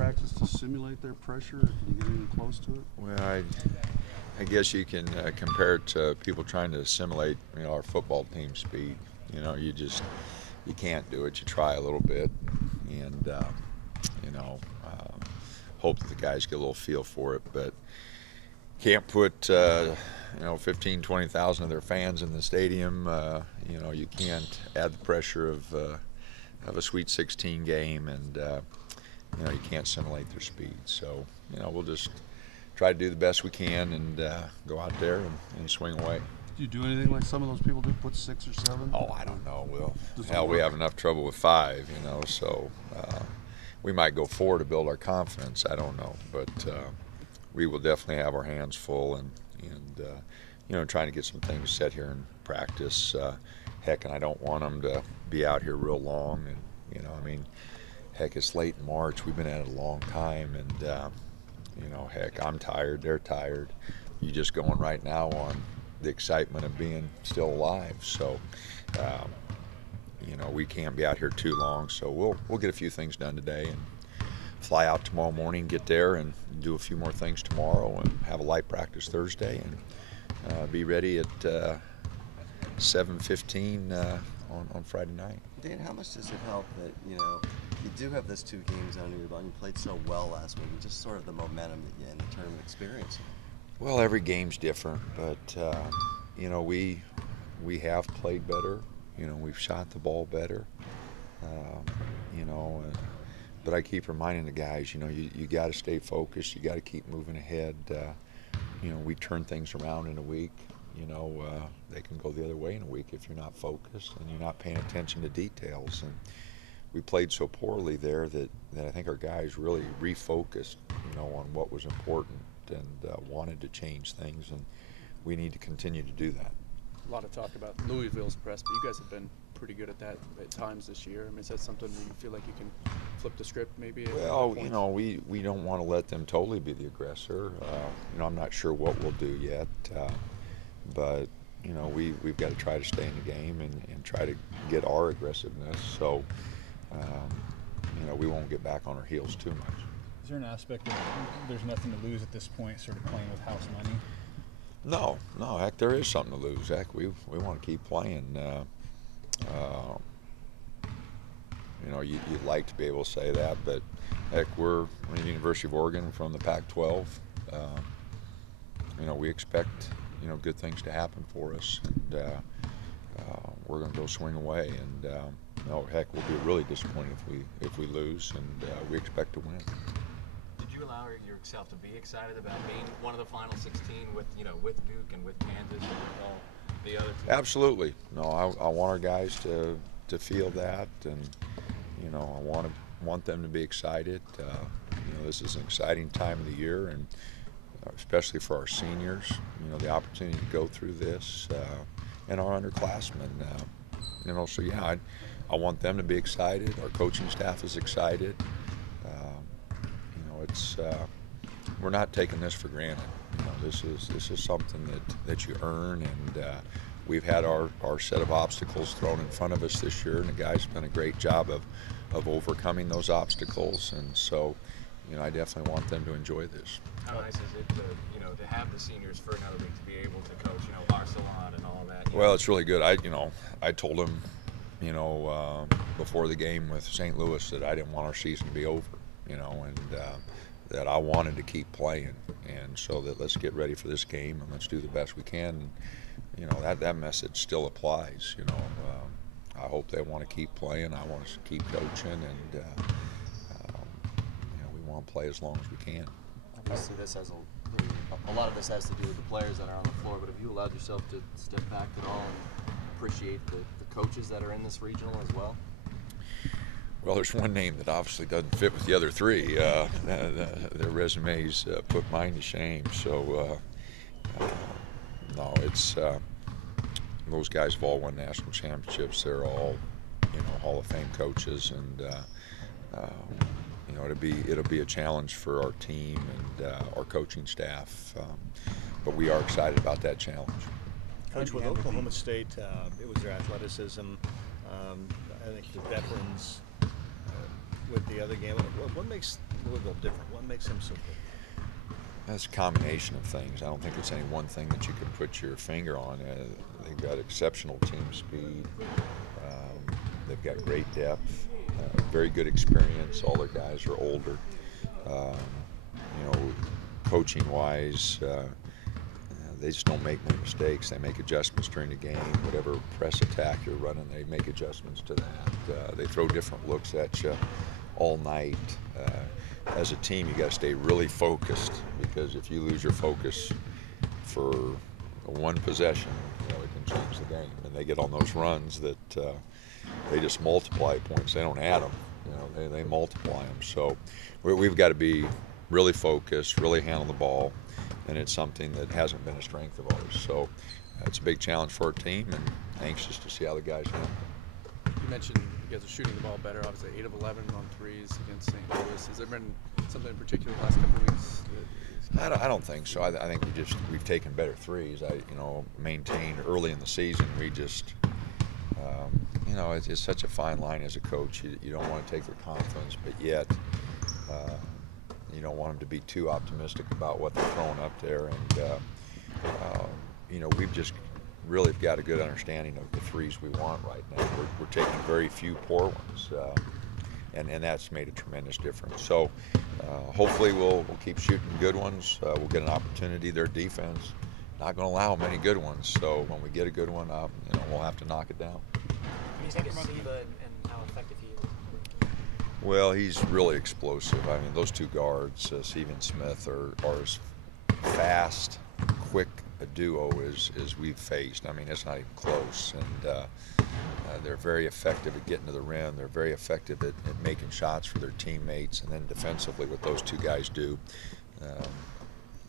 practice to simulate their pressure? Can you get anything close to it? Well, I guess you can compare it to people trying to simulate, our football team speed. You can't do it. You try a little bit, and hope that the guys get a little feel for it. But can't put 15, 20,000 of their fans in the stadium. You can't add the pressure of a Sweet 16 game, and you can't simulate their speed. So we'll just try to do the best we can and go out there and swing away. Do you do anything like some of those people do? Put 6 or 7? Oh, I don't know. We have enough trouble with 5, so we might go 4 to build our confidence. I don't know, but we will definitely have our hands full and trying to get some things set here in practice. Heck, and I don't want them to be out here real long. And heck, it's late in March. We've been at it a long time, and heck, I'm tired. They're tired. You're just going right now on the excitement of being still alive. So, we can't be out here too long. So we'll get a few things done today and fly out tomorrow morning, get there, and do a few more things tomorrow, and have a light practice Thursday, and be ready at 7:15 on Friday night. Dan, how much does it help that you do have this 2 games under your belt? You played so well last week, and just sort of the momentum that you in the tournament experience. Well, every game's different, but we have played better. We've shot the ball better. But I keep reminding the guys, you got to stay focused. You got to keep moving ahead. We turn things around in a week. They can go the other way in a week if you're not focused and you're not paying attention to details. And we played so poorly there that I think our guys really refocused, on what was important and wanted to change things. And we need to continue to do that. A lot of talk about Louisville's press, but you guys have been pretty good at that at times this year. Is that something where you feel like you can flip the script maybe? Well, we don't want to let them totally be the aggressor. I'm not sure what we'll do yet, but we've got to try to stay in the game and try to get our aggressiveness. So we won't get back on our heels too much. Is there an aspect of there's nothing to lose at this point, sort of playing with house money? No, heck, there is something to lose. Heck, we want to keep playing. You'd like to be able to say that, but heck, we're the University of Oregon from the Pac-12. We expect good things to happen for us, and we're going to go swing away. And heck, we'll be really disappointed if we lose, and we expect to win. Did you allow yourself to be excited about being one of the final 16 with Duke and with Kansas and with all the other teams? Absolutely. No, I want our guys to feel that, and I want them to be excited. This is an exciting time of the year, and especially for our seniors. The opportunity to go through this, and our underclassmen. So yeah, I want them to be excited. Our coaching staff is excited. We're not taking this for granted. This is something that you earn, and we've had our set of obstacles thrown in front of us this year, and the guys have done a great job of overcoming those obstacles. And so, I definitely want them to enjoy this. How nice is it to have the seniors for another week to be able to coach, Barcelona and all that? Well, it's really good. I told them, before the game with St. Louis that I didn't want our season to be over, and that I wanted to keep playing, and so that let's get ready for this game and let's do the best we can. That message still applies. I hope they want to keep playing. I want us to keep coaching, and we want to play as long as we can. Obviously, this has a lot of this has to do with the players that are on the floor. But have you allowed yourself to step back at all and appreciate the coaches that are in this regional as well? Well, there's one name that obviously doesn't fit with the other 3. Their resumes put mine to shame. So, no, it's those guys have all won national championships. They're all, Hall of Fame coaches, and it'll be a challenge for our team and our coaching staff. But we are excited about that challenge. Coach, with Oklahoma State, it was their athleticism. I think the veterans with the other game. What makes Louisville different? What makes them so good? That's a combination of things. I don't think it's any one thing that you can put your finger on. They've got exceptional team speed. They've got great depth, very good experience. All their guys are older. Coaching-wise, they just don't make many mistakes. They make adjustments during the game. Whatever press attack you're running, they make adjustments to that. They throw different looks at you all night. As a team, you got to stay really focused, because if you lose your focus for one possession, it can change the game. And they get on those runs that they just multiply points. They don't add them. They multiply them. So we've got to be really focused, really handle the ball, and it's something that hasn't been a strength of ours. So it's a big challenge for our team, and anxious to see how the guys handle it. You mentioned you guys are shooting the ball better. Obviously, 8 of 11 on threes against St. Louis. Has there been something in particular the last couple of weeks? I don't think so. I think we've taken better threes. Maintained early in the season. We just, it's such a fine line as a coach. You don't want to take their confidence, but yet you don't want them to be too optimistic about what they're throwing up there. And we've just really got a good understanding of the threes we want right now. We're taking very few poor ones, and that's made a tremendous difference. So hopefully we'll keep shooting good ones. We'll get an opportunity. Their defense not going to allow many good ones. So when we get a good one, we'll have to knock it down. Can you talk about Siva and how effective he is? Well, he's really explosive. I mean, those two guards, Siva and Smith, are as fast, quick a duo as we've faced. I mean, it's not even close. And they're very effective at getting to the rim. They're very effective at making shots for their teammates. And then defensively, what those two guys do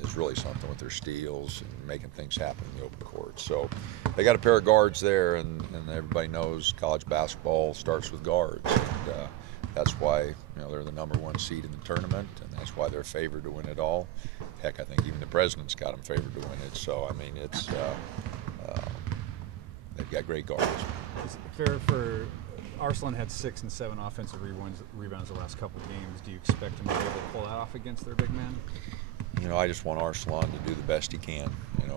is really something with their steals and making things happen in the open court. So they got a pair of guards there, and everybody knows college basketball starts with guards. And that's why they're the #1 seed in the tournament, and that's why they're favored to win it all. Heck, I think even the president's got them favored to win it. So I mean, it's they've got great guards. Is it fair for Arslan had 6 and 7 offensive rebounds the last couple of games? Do you expect him to be able to pull that off against their big man? I just want Arslan to do the best he can.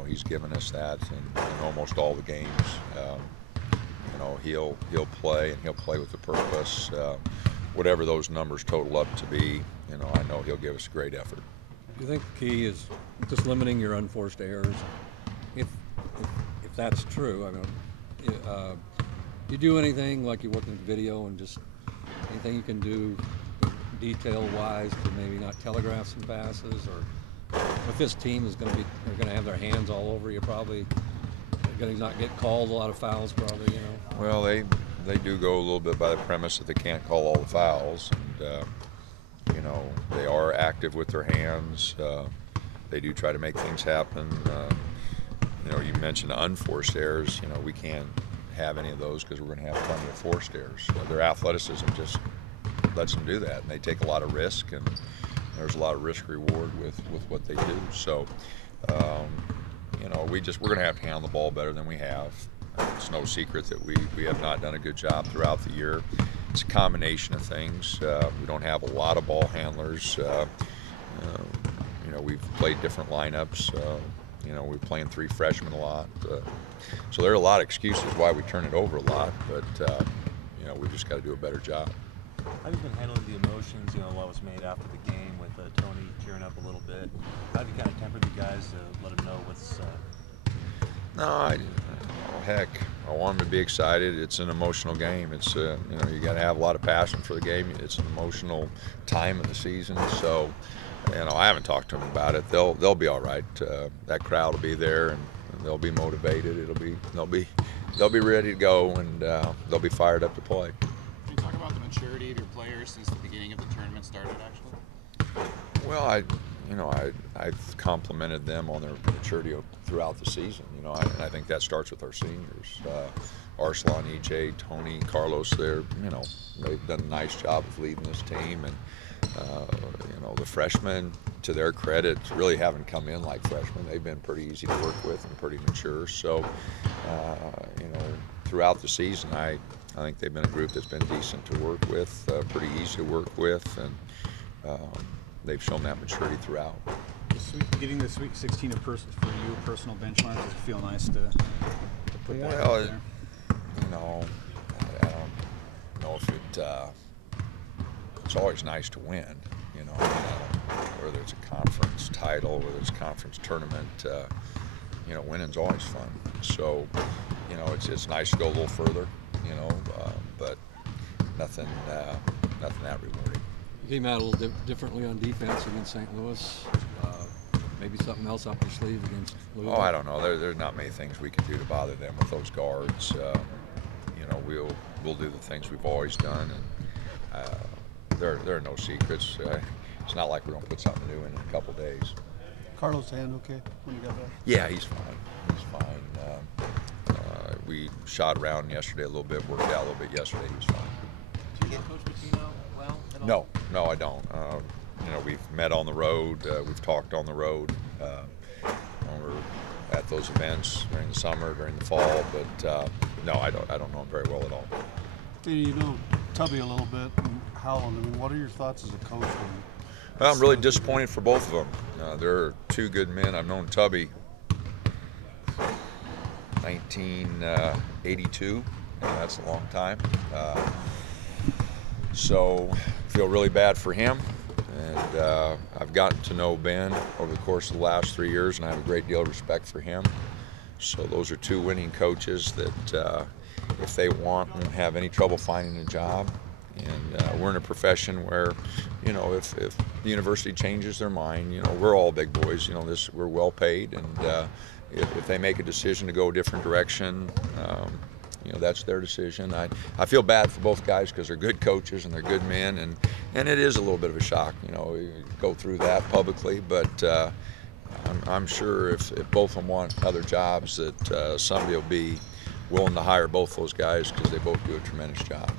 He's given us that in almost all the games. He'll play, and he'll play with a purpose. Whatever those numbers total up to be, I know he'll give us a great effort. Do you think the key is just limiting your unforced errors? If that's true, I mean, you do anything like you work in video, and just anything you can do detail-wise to maybe not telegraph some passes, or if this team is going to have their hands all over you, probably going to not get called a lot of fouls, probably. Well, they do go a little bit by the premise that they can't call all the fouls, and they are active with their hands. They do try to make things happen. You mentioned unforced errors. We can't have any of those because we're going to have plenty of forced errors. Their athleticism just lets them do that, and they take a lot of risk, and there's a lot of risk reward with what they do. So we're going to have to handle the ball better than we have. It's no secret that we have not done a good job throughout the year. It's a combination of things. We don't have a lot of ball handlers. We've played different lineups. We're playing 3 freshmen a lot. So there are a lot of excuses why we turn it over a lot, but we've just got to do a better job. How have you been handling the emotions, what was made after the game with Tony tearing up a little bit? How have you kind of tempered the guys to let them know what's... No, heck, I want them to be excited. It's an emotional game. It's you got to have a lot of passion for the game. It's an emotional time of the season. So, I haven't talked to them about it. They'll be all right. That crowd will be there, and they'll be motivated. They'll be ready to go, and they'll be fired up to play. Can you talk about the maturity of your players since the beginning of the tournament started, actually? Well, I've complimented them on their maturity throughout the season. And I think that starts with our seniors. Arslan, EJ, Tony, Carlos, they've done a nice job of leading this team. And, the freshmen, to their credit, really haven't come in like freshmen. They've been pretty easy to work with and pretty mature. So, throughout the season, I think they've been a group that's been decent to work with, pretty easy to work with. And, they've shown that maturity throughout. Getting the Sweet 16 for you, personal benchmark, does it feel nice to put that Well, out there? you know, I don't know if it's always nice to win, you know, whether it's a conference title, whether it's a conference tournament, you know, winning's always fun. So, you know, it's nice to go a little further, you know, but nothing that rewarding. You came out a little differently on defense against St. Louis. Maybe something else up your sleeve against Louisville? Oh, I don't know. There's not many things we can do to bother them with those guards. You know, we'll do the things we've always done, and there are no secrets. It's not like we're going to put something new in a couple days. Carlos' hand okay when you got back? Yeah, he's fine. He's fine. We shot around yesterday a little bit, worked out a little bit yesterday. He was fine. Do you know Coach Pitino well at all? No, I don't. You know, we've met on the road. We've talked on the road when we're at those events during the summer, during the fall. But no, I don't know him very well at all. You know Tubby a little bit and Howland. I mean, what are your thoughts as a coach? I'm really disappointed for both of them. They're two good men. I've known Tubby 1982. That's a long time. So feel really bad for him. And I've gotten to know Ben over the course of the last 3 years, and I have a great deal of respect for him. So those are two winning coaches that, if they won't have any trouble finding a job. And we're in a profession where, you know, if the university changes their mind, you know, we're all big boys. You know, we're well paid, and if they make a decision to go a different direction, you know, that's their decision. I feel bad for both guys because they're good coaches and they're good men, and it is a little bit of a shock, you know, you go through that publicly. But I'm sure if both of them want other jobs, that somebody will be willing to hire both those guys because they both do a tremendous job.